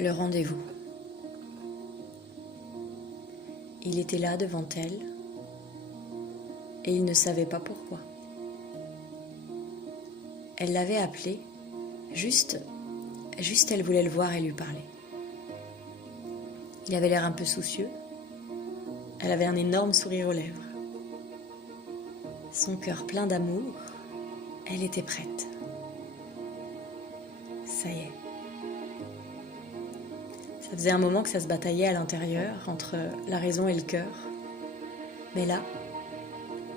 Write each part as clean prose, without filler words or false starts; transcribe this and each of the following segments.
Le rendez-vous. Il était là devant elle et il ne savait pas pourquoi. Elle l'avait appelé, juste elle voulait le voir et lui parler. Il avait l'air un peu soucieux. Elle avait un énorme sourire aux lèvres. Son cœur plein d'amour, elle était prête. Ça y est. Ça faisait un moment que ça se bataillait à l'intérieur, entre la raison et le cœur. Mais là,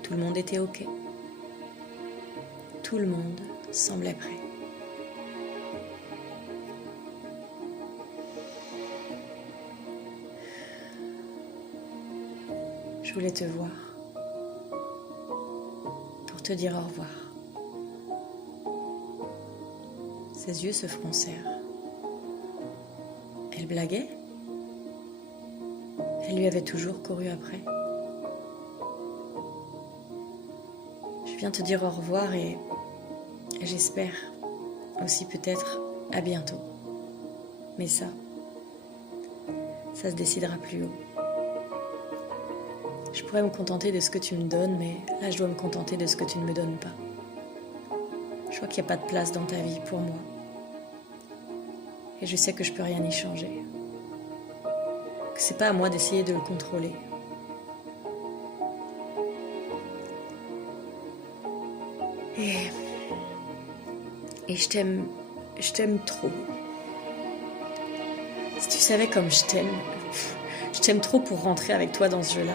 tout le monde était OK. Tout le monde semblait prêt. Je voulais te voir, pour te dire au revoir. Ses yeux se froncèrent. Elle blaguait. Elle lui avait toujours couru après. Je viens te dire au revoir et j'espère aussi peut-être à bientôt. Mais ça se décidera plus haut. Je pourrais me contenter de ce que tu me donnes, mais là je dois me contenter de ce que tu ne me donnes pas. Je vois qu'il n'y a pas de place dans ta vie pour moi. Et je sais que je peux rien y changer. Que c'est pas à moi d'essayer de le contrôler. Et je t'aime trop. Si tu savais comme je t'aime trop pour rentrer avec toi dans ce jeu-là.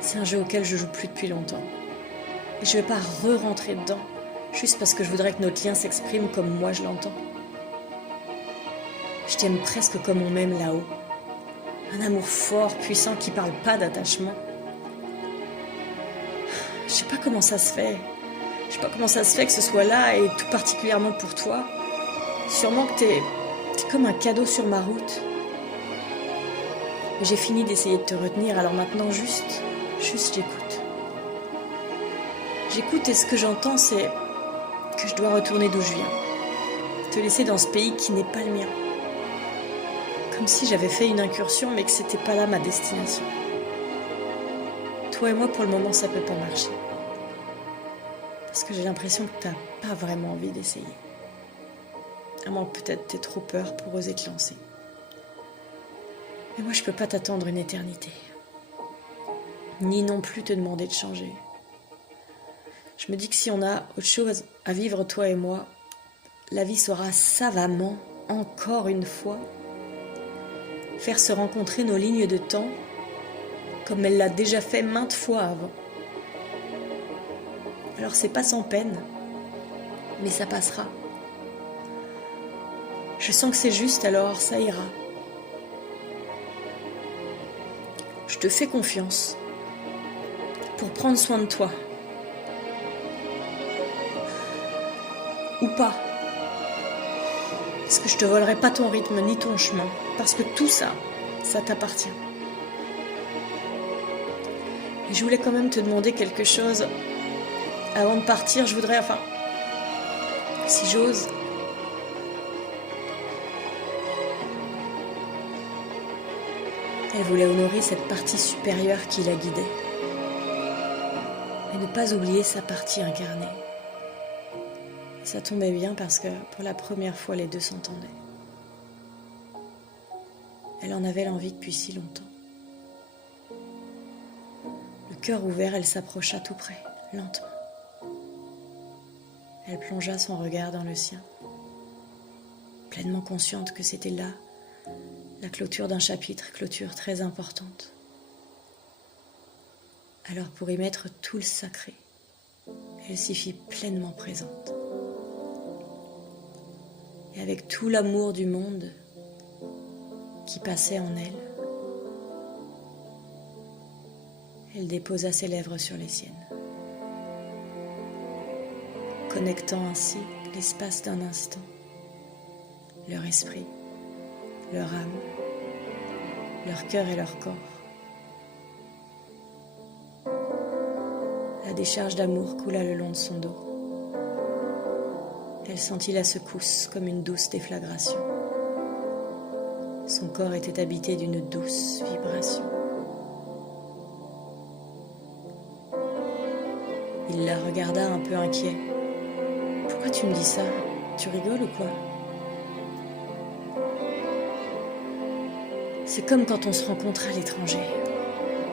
C'est un jeu auquel je joue plus depuis longtemps. Et je vais pas re-rentrer dedans, juste parce que je voudrais que notre lien s'exprime comme moi je l'entends. Je t'aime presque comme on m'aime là-haut. Un amour fort, puissant, qui parle pas d'attachement. Je sais pas comment ça se fait. Je sais pas comment ça se fait que ce soit là, et tout particulièrement pour toi. Sûrement que t'es comme un cadeau sur ma route. Mais j'ai fini d'essayer de te retenir, alors maintenant juste j'écoute. J'écoute et ce que j'entends, c'est que je dois retourner d'où je viens. Te laisser dans ce pays qui n'est pas le mien. Comme si j'avais fait une incursion, mais que c'était pas là ma destination. Toi et moi, pour le moment, ça peut pas marcher. Parce que j'ai l'impression que t'as pas vraiment envie d'essayer. À moins que peut-être t'aies trop peur pour oser te lancer. Mais moi, je peux pas t'attendre une éternité. Ni non plus te demander de changer. Je me dis que si on a autre chose à vivre, toi et moi, la vie saura savamment, encore une fois, faire se rencontrer nos lignes de temps comme elle l'a déjà fait maintes fois avant. Alors c'est pas sans peine, mais ça passera. Je sens que c'est juste, alors ça ira. Je te fais confiance pour prendre soin de toi. Ou pas. Parce que je te volerai pas ton rythme ni ton chemin. Parce que tout ça, ça t'appartient. Et je voulais quand même te demander quelque chose. Avant de partir, je voudrais, si j'ose, elle voulait honorer cette partie supérieure qui la guidait. Et ne pas oublier sa partie incarnée. Et ça tombait bien parce que pour la première fois, les deux s'entendaient. Elle en avait l'envie depuis si longtemps. Le cœur ouvert, elle s'approcha tout près, lentement. Elle plongea son regard dans le sien, pleinement consciente que c'était là la clôture d'un chapitre, clôture très importante. Alors pour y mettre tout le sacré, elle s'y fit pleinement présente. Et avec tout l'amour du monde qui passait en elle, elle déposa ses lèvres sur les siennes, connectant ainsi l'espace d'un instant, leur esprit, leur âme, leur cœur et leur corps. La décharge d'amour coula le long de son dos. Elle sentit la secousse comme une douce déflagration. Son corps était habité d'une douce vibration. Il la regarda un peu inquiet. « Pourquoi tu me dis ça? Tu rigoles ou quoi ?» C'est comme quand on se rencontre à l'étranger.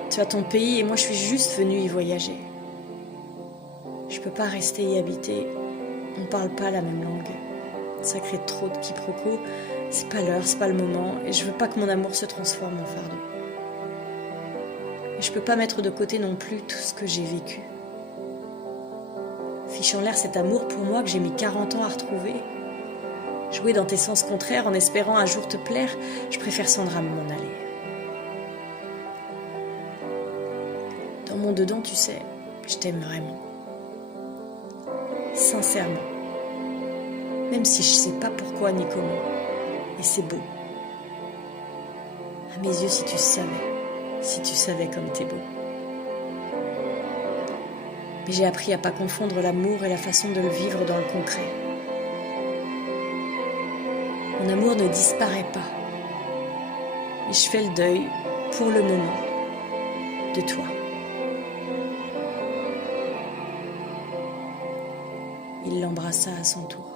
Tu as ton pays et moi je suis juste venue y voyager. Je peux pas rester y habiter. On parle pas la même langue. Ça crée trop de quiproquos. C'est pas l'heure, c'est pas le moment. Et je veux pas que mon amour se transforme en fardeau. Et je peux pas mettre de côté non plus tout ce que j'ai vécu. Fiche en l'air cet amour pour moi que j'ai mis 40 ans à retrouver. Jouer dans tes sens contraires en espérant un jour te plaire, je préfère sans drame m'en aller. Dans mon dedans, tu sais, je t'aime vraiment. Sincèrement. Même si je sais pas pourquoi ni comment. Et c'est beau. À mes yeux, si tu savais comme t'es beau. Mais j'ai appris à pas confondre l'amour et la façon de le vivre dans le concret. Mon amour ne disparaît pas. Et je fais le deuil, pour le moment, de toi. Il l'embrassa à son tour.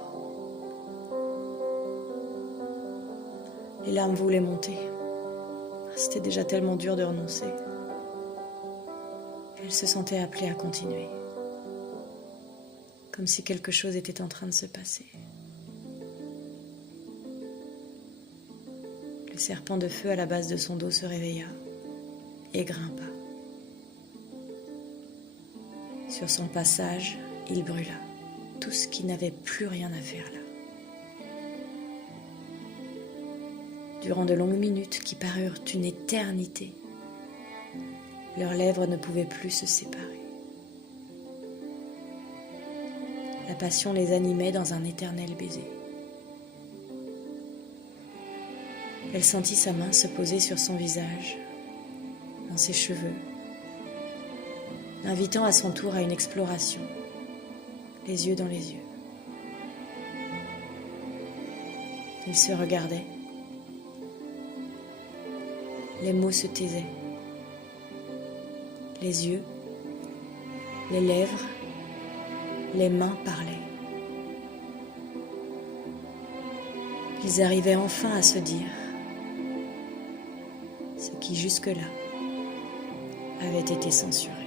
Les larmes voulaient monter. C'était déjà tellement dur de renoncer. Elle se sentait appelée à continuer. Comme si quelque chose était en train de se passer. Le serpent de feu à la base de son dos se réveilla et grimpa. Sur son passage, il brûla tout ce qui n'avait plus rien à faire là. Durant de longues minutes qui parurent une éternité, leurs lèvres ne pouvaient plus se séparer. La passion les animait dans un éternel baiser. Elle sentit sa main se poser sur son visage, dans ses cheveux, l'invitant à son tour à une exploration, les yeux dans les yeux. Ils se regardaient. Les mots se taisaient. Les yeux, les lèvres, les mains parlaient. Ils arrivaient enfin à se dire ce qui jusque-là avait été censuré.